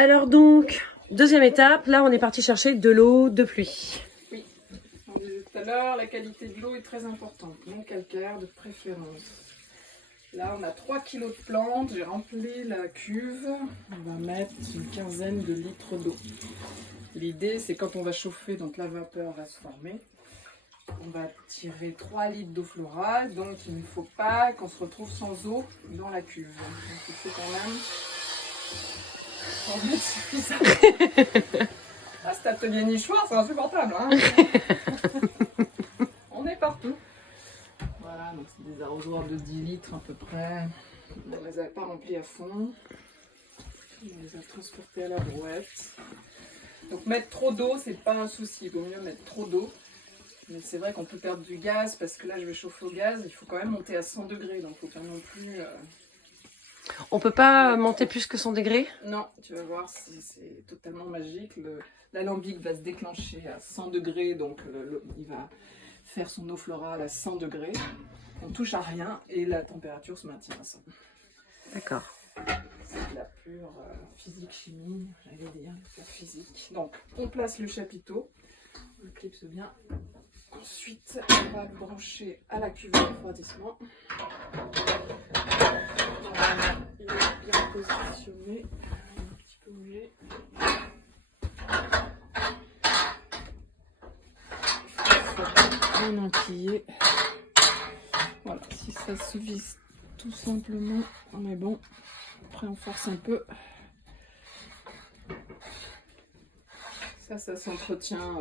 Alors donc, deuxième étape, là on est parti chercher de l'eau de pluie. Oui, on disait tout à l'heure, la qualité de l'eau est très importante, non calcaire de préférence. Là on a 3 kg de plantes, j'ai rempli la cuve, on va mettre une quinzaine de litres d'eau. L'idée c'est quand on va chauffer, donc la vapeur va se former, on va tirer 3 litres d'eau florale, donc il ne faut pas qu'on se retrouve sans eau dans la cuve. Donc il faut quand même en mettre suffisamment. Ah, cet atelier nichoir, c'est insupportable, hein. On est partout. Voilà, donc c'est des arrosoirs de 10 litres à peu près. On ne les a pas remplis à fond. On les a transportés à la brouette. Donc mettre trop d'eau, c'est pas un souci. Il vaut mieux mettre trop d'eau. Mais c'est vrai qu'on peut perdre du gaz parce que là je vais chauffer au gaz. Il faut quand même monter à 100 degrés. Donc il ne faut pas non plus... On peut pas monter plus que 100 degrés? Non, tu vas voir, c'est totalement magique. L'alambic va se déclencher à 100 degrés, donc il va faire son eau florale à 100 degrés. On touche à rien et la température se maintient à 100. D'accord. C'est de la pure physique-chimie, j'allais dire, pure physique. Donc, on place le chapiteau, on clipse bien. Ensuite, on va le brancher à la cuve de refroidissement. Il est bien positionné, un petit peu mouillé. Bien enquillé. Voilà, si ça se visse tout simplement, on est bon. Après, on force un peu. Ça s'entretient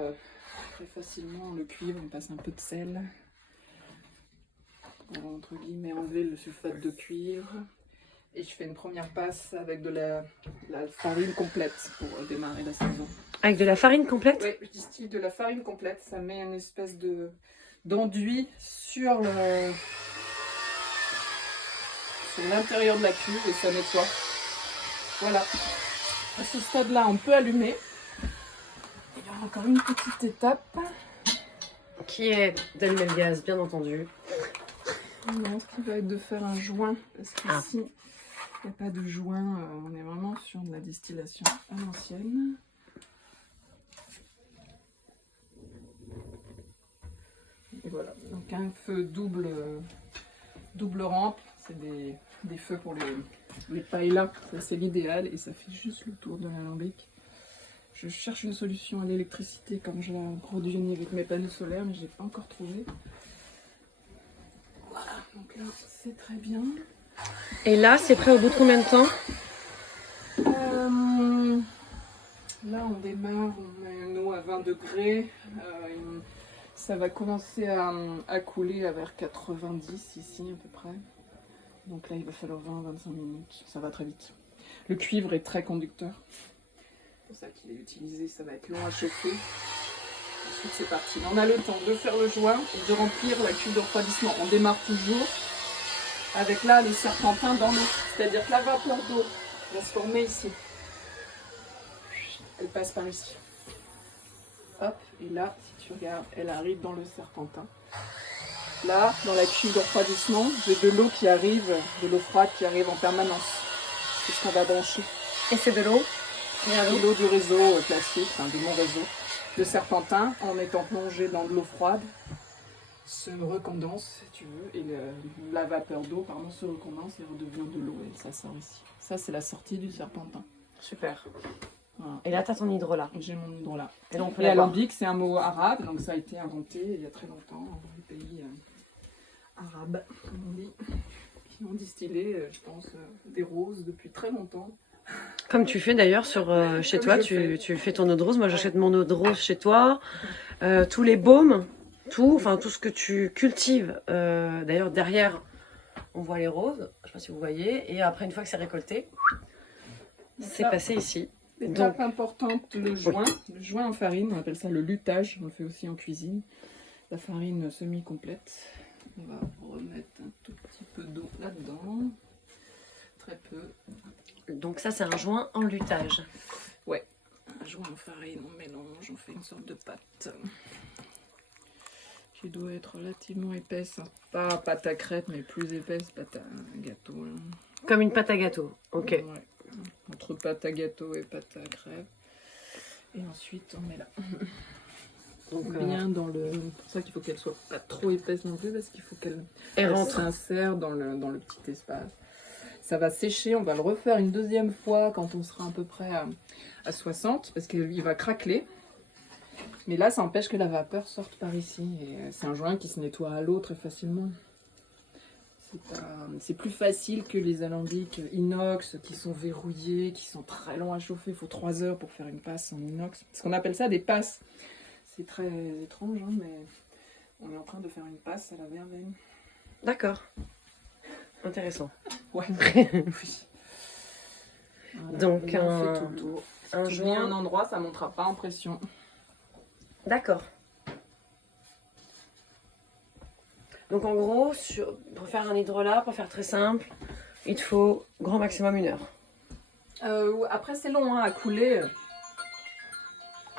très facilement. Le cuivre, on passe un peu de sel. On va entre guillemets enlever le sulfate de cuivre. Et je fais une première passe avec de la farine complète pour démarrer la saison. Avec de la farine complète? Oui, je distille de la farine complète. Ça met une espèce d'enduit sur l'intérieur de la cuve et ça nettoie. Voilà. À ce stade-là, on peut allumer. Il y aura encore une petite étape. Qui est d'allumer le gaz, bien entendu. Non, ce qui va être de faire un joint. Parce qu'ici, il n'y a pas de joint. On est vraiment sur de la distillation à l'ancienne. Et voilà. Donc un feu double rampe. C'est des feux pour les paillas. Ça, c'est l'idéal. Et ça fait juste le tour de l'alambic. Je cherche une solution à l'électricité comme je la produis avec mes panneaux solaires, mais je n'ai pas encore trouvé. Voilà, donc là c'est très bien. Et là, c'est prêt au bout de combien de temps? Là on démarre, on met une eau à 20 degrés. Ça va commencer à couler à vers 90 ici à peu près. Donc là il va falloir 20-25 minutes, ça va très vite. Le cuivre est très conducteur. C'est pour ça qu'il est utilisé, ça va être long à chauffer. Ensuite c'est parti. On a le temps de faire le joint et de remplir la cuve de refroidissement. On démarre toujours avec là le serpentin dans l'eau. C'est-à-dire que la vapeur d'eau va se former ici. Elle passe par ici. Hop, et là, si tu regardes, elle arrive dans le serpentin. Là, dans la cuve de refroidissement, j'ai de l'eau qui arrive, de l'eau froide qui arrive en permanence. C'est ce qu'on va brancher. Et c'est de l'eau? De l'eau du réseau classique, enfin de mon réseau. Le serpentin, en étant plongé dans de l'eau froide, se recondense, si tu veux, et la vapeur d'eau, pardon, se recondense et redevient de l'eau, et ça sort ici. Ça, c'est la sortie du serpentin. Super. Voilà. Et là, t'as ton hydrolat. J'ai mon hydrolat. Et donc, l'alambic, c'est un mot arabe, donc ça a été inventé il y a très longtemps dans les pays arabes, comme on dit, qui ont distillé, je pense, des roses depuis très longtemps. Comme tu fais d'ailleurs chez toi, tu fais ton eau de rose. Moi, j'achète mon eau de rose chez toi. Tous les baumes, tout ce que tu cultives. D'ailleurs, derrière, on voit les roses. Je ne sais pas si vous voyez. Et après, une fois que c'est récolté, c'est passé ici. Étape importante, le joint. Le joint en farine, on appelle ça le lutage. On le fait aussi en cuisine. La farine semi-complète. On va remettre un tout petit peu d'eau là-dedans. Très peu. Donc ça, c'est un joint en lutage. Ouais, un joint en farine, on mélange, on fait une sorte de pâte qui doit être relativement épaisse. Pas pâte à crêpes, mais plus épaisse, pâte à gâteau. Là. Comme une pâte à gâteau, ok. Ouais. entre pâte à gâteau et pâte à crêpes. Et ensuite on met là. Donc, Bien dans le... C'est pour ça qu'il faut qu'elle soit pas trop épaisse non plus, parce qu'il faut qu'elle rentre. s'insère dans le petit espace. Ça va sécher, on va le refaire une deuxième fois quand on sera à peu près à 60, parce qu'il va craqueler. Mais là, ça empêche que la vapeur sorte par ici. Et c'est un joint qui se nettoie à l'eau très facilement. C'est plus facile que les alambics inox qui sont verrouillés, qui sont très longs à chauffer. Il faut 3 heures pour faire une passe en inox. Parce qu'on appelle ça des passes. C'est très étrange, hein, mais on est en train de faire une passe à la verveine. D'accord. Intéressant. Ouais. Oui. Voilà. Donc, Et on fait tout le tour. un Tu mets joint. un endroit, ça ne montera pas en pression. D'accord. Donc en gros, pour faire un hydrolat, pour faire très simple, il te faut grand maximum 1 heure. Après, c'est long hein, à couler.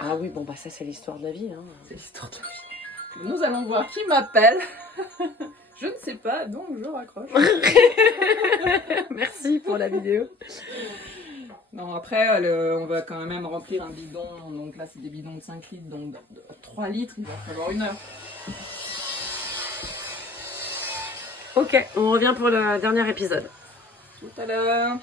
Ah oui, bon bah ça c'est l'histoire de la vie. Hein. C'est l'histoire de la vie. Nous allons voir qui m'appelle. Je ne sais pas, donc je raccroche. Merci pour la vidéo. Non, après, on va quand même remplir un bidon. Donc là, c'est des bidons de 5 litres, donc de 3 litres, il va falloir 1 heure. Ok, on revient pour le dernier épisode. Tout à l'heure.